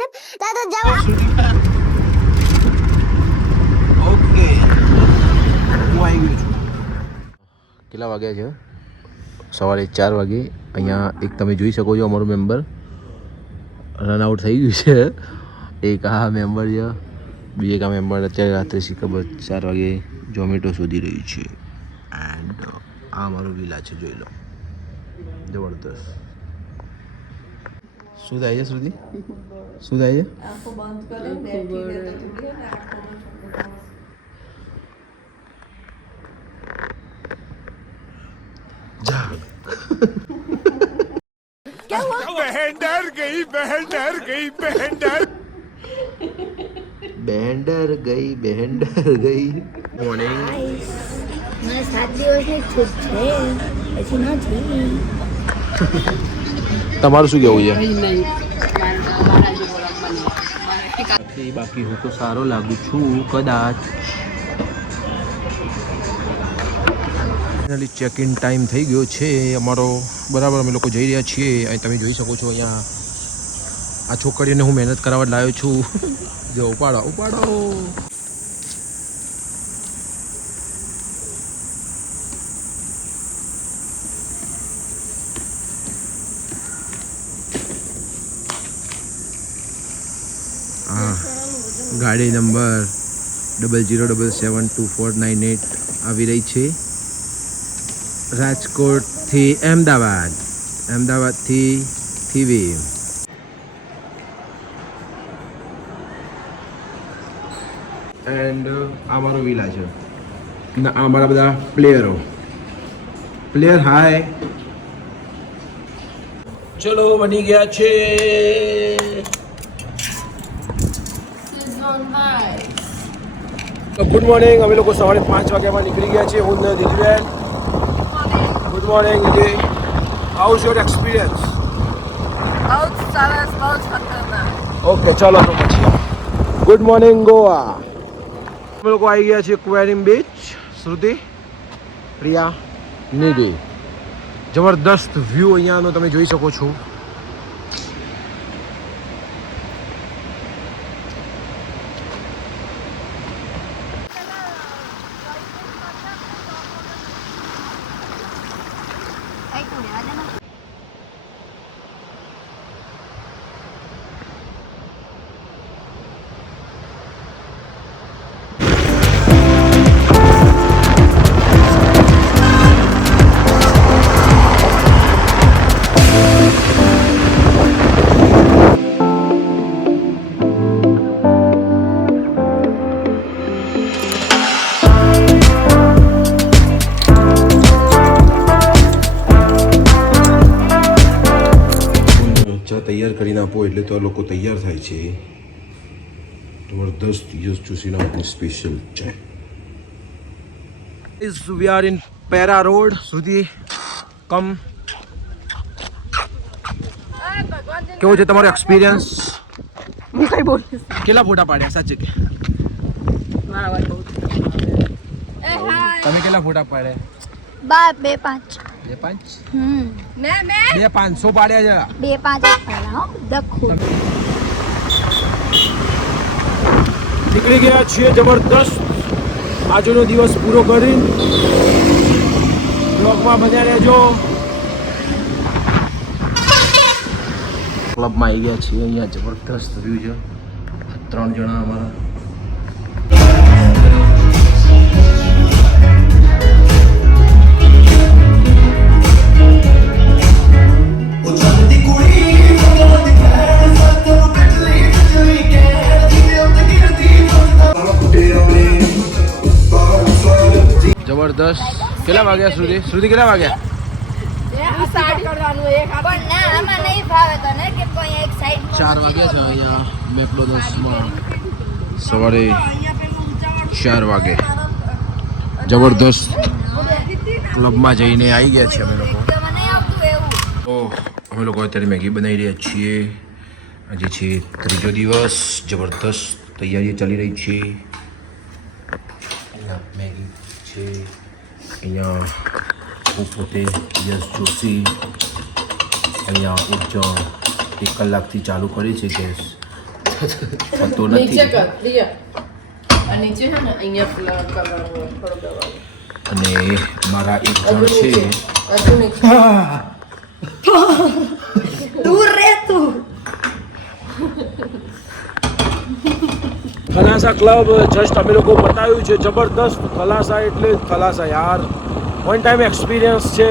ને તો જવા ઓકે હું આવી ગયો છું. કેટલા વાગ્યા છે? સવારે 4 વાગે. અહીંયા એક તમે જોઈ શકો છો અમારું મેમ્બર રનઆઉટ થઈ ગયું છે. એક આ મેમ્બર છે, બીજે કા મેમ્બર અત્યારે રાત્રે ખબર 4 વાગે ઝોમેટો શોધી રહ્યું છે. એન્ડ આ અમારો વિલા છે, જોઈ લો, જબરદસ્ત. શું થાય છે શ્રુતિ? શું થાય છે? આંખો બંધ કરે બેઠીને તો થોડી ને આંખોમાં જા. क्या हुआ बहन डर गई बहन डर गई बहन डर બહેન ડર ગઈ. મોર્નિંગ. મને 7 દિવસની છૂટ છે પછી નથી. તમારું શું કહેવું છે? બાકી હું તો સારો લાગુ છું કદાચ. ફાઇનલી ચેક ઇન ટાઈમ થઈ ગયો છે અમારો. બરાબર અમે લોકો જઈ રહ્યા છીએ. અહીં તમે જોઈ શકો છો અહીંયા આ છોકરીઓને હું મહેનત કરાવવા લાવ્યો છું. જો ઉપાડો ઉપાડો. હા, ગાડી નંબર 00772498 આવી રહી છે રાજકોટથી અમદાવાદ, અમદાવાદથી થીવી. એન્ડ આ મારો વિલા છે. આ અમારા બધા પ્લેયર હાય. ચલો બની ગયા છે. Good morning. અમે લોકો 5:30 વાગ્યામાં નીકળી ગયા છે. હું Dilben. Good morning Vijay. How's your experience? બહુ સરસ, બહુ ખતરનાક. ઓકે ચલો તો પછી ગુડ મોર્નિંગ ગોવા. અમે લોકો આવી ગયા છીએ ક્વેરીમ બીચ. શ્રુતિ, પ્રિયા, નિધિ. જબરદસ્ત વ્યૂ અહીંયાનો તમે જોઈ શકો છો. તૈયાર કરીને આપો એટલે તો આ લોકો તૈયાર થાય છે. જબરદસ્ત યસ ચૂસીના આપની સ્પેશિયલ છે. We are in para road. સુધી કમ. કેવો છે તમારો એક્સપિરિયન્સ? હું કઈ બોલીશ? કેટલા ફોટા પાડ્યા સાચે કે? મારા વાત બહુ તમે કેટલા ફોટા પાડ્યા? 2 5 2 5 મેં 500 પાડ્યા છે. 2 5 પહેલા હો દખો. નીકળી ગયા છીએ જબરદસ્ત. આજનો દિવસ પૂરો કરી બ્લોગમાં બન્યા રહેજો. ક્લબમાં આવી ગયા છીએ. અહીંયા જબરદસ્ત વ્યૂ છે. 3 જણા અમારા. જબરદસ્ત. કેટલા વાગ્યા સુધી? કેટલા વાગ્યા? કરવાનું એક પણ ના આમાં નહીં ફાવે તને કે કોઈ એક સાઈડ 4 વાગ્યા છે અહીંયા મેકડોનલ્ડ્સમાં. સવારે 4 વાગે જબરદસ્ત ક્લબમાં જઈને આવી ગયા છીએ અમે લોકો. નહીં આવતું એવું. તો અમે લોકો અત્યારે મેગી બનાવી રહ્યા છીએ. આજે છે 3જો દિવસ. જબરદસ્ત તૈયારીઓ ચાલી રહી છે. અહીંયા મેગી છે. અહીંયા હું પોતે યસ જોશી અહીંયા ઉર્જા 1 કલાકથી ચાલુ કરી છે ગેસ. થતો નીચે નથી. કર પ્રિયા આ નીચે છે ને અહીંયા પેલા કરવાનું થોડું દવાનું અને મારા એક જણ છે હજુ નીચે દૂર રહે તું. ખલાસા ક્લબ જસ્ટ અમે લોકો બતાવ્યું છે. જબરદસ્ત ખલાસા એટલે જ ખલાસા યાર. વન ટાઈમ એક્સપિરિયન્સ છે.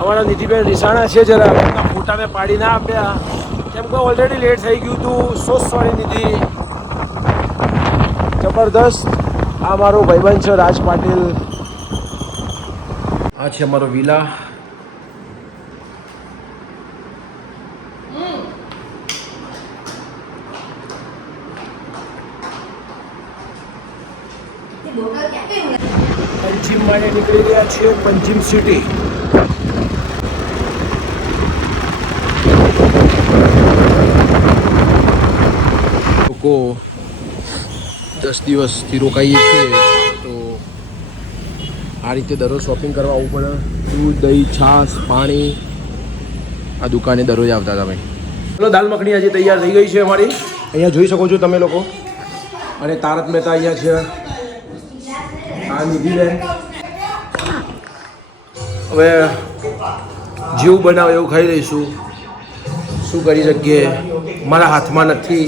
અમારા નિધિબેન રિસાણા છે જરા એમના ફોટા મેં પાડી ના આપ્યા કેમ કે ઓલરેડી લેટ થઈ ગયું હતું. સો સોરી નિધિ. જબરદસ્ત. આ મારો ભાઈબંધ છે રાજ પાટીલ. આ છે અમારો વિલા. પંચિમ માટે નીકળી ગયા છીએ. પંચિમ સિટી. લોકો 10 દિવસથી રોકાઈએ છીએ તો આ રીતે દરરોજ શોપિંગ કરવા આવવું પડે. દૂધ દહીં છાશ પાણી આ દુકાને દરરોજ આવતા હતા ભાઈ. ચલો દાલ મખણી હજી તૈયાર થઈ ગઈ છે અમારી. અહીંયા જોઈ શકો છો તમે લોકો. અને તારક મહેતા અહીંયા છે. આ નિધિબેન હવે જેવું બનાવે એવું ખાઈ લઈશું. શું કરી શકીએ મારા હાથમાં નથી.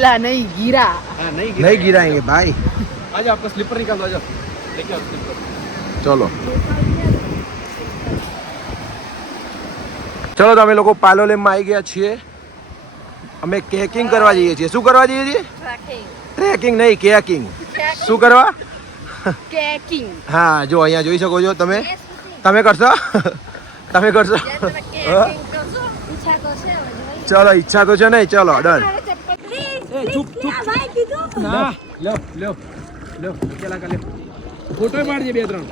गीला नहीं गिरा નહીં ગિરાएंगे ભાઈ. आज आपका स्लीपर निकाल दो. आजा लेके आओ स्लीपर. ચલો ચલો તો અમે લોકો પાલોલેમમાં આવી ગયા છીએ. અમે કેકિંગ કરવા જઈએ છીએ. શું કરવા જઈએ છીએ? ટ્રેકિંગ નહીં કેકિંગ. શું કરવા? કેકિંગ હા જો અહીંયા જોઈ શકો છો તમે. તમે કરશો? તમે કરશો? ઈચ્છા તો છે હવે જોઈએ. ચલો ઈચ્છા તો છે નહીં. ચલો ડન. ભાઈ કીધું. ના લો લો લો કેલા કાલે ફોટો પાડજે 2-3.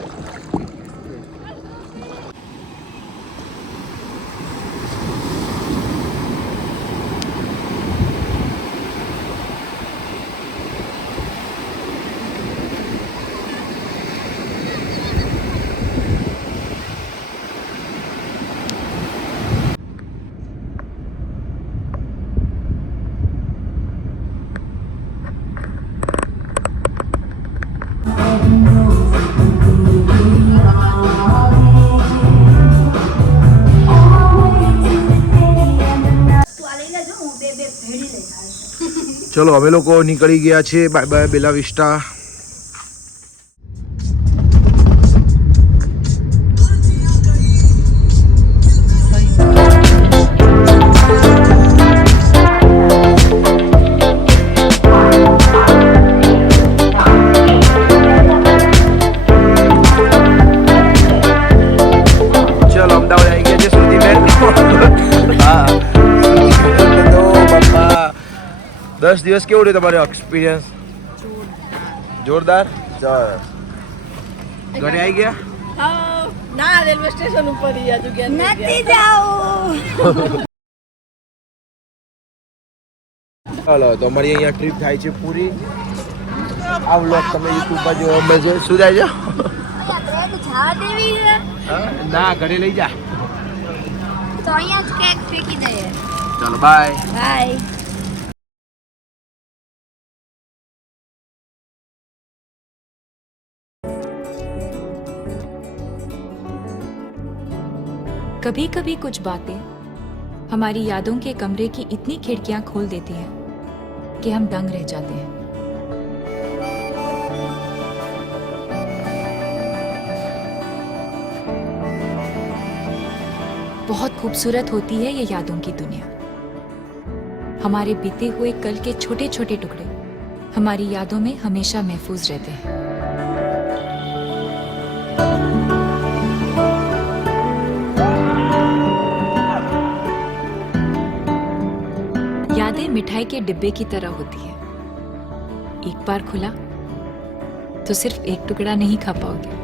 ચલો અમે લોકો નીકળી ગયા છે. બાય બાય બેલા વિસ્ટા. ચલો અમદાવાદ આવી ગયા છે. સુધીબેન હા 10 દિવસ કેવું રહ્યું તમારો એક્સપિરિયન્સ? જોરદાર. ચાલ ઘરે આવી ગયા. हाँ ना रेलवे स्टेशन ऊपर ही है जो નથી જાવું. ચાલો તો અમારી અહીંયા ટ્રીપ થાય છે પૂરી. આ વ્લોગ તમે યુટ્યુબ પર જો અમે જો શું થાય છે? આપણે તો જવા દેવી છે ના ઘરે લઈ જા. તો અહીંયા જ કેક ફેંકી દઈએ. ચાલો બાય. બાય. कभी कभी कुछ बातें हमारी यादों के कमरे की इतनी खिड़कियां खोल देती हैं कि हम दंग रह जाते हैं. बहुत खूबसूरत होती है ये यादों की दुनिया. हमारे बीते हुए कल के छोटे छोटे टुकड़े हमारी यादों में हमेशा महफूज रहते हैं. यादें मिठाई के डिब्बे की तरह होती है, एक बार खुला तो सिर्फ एक टुकड़ा नहीं खा पाओगे।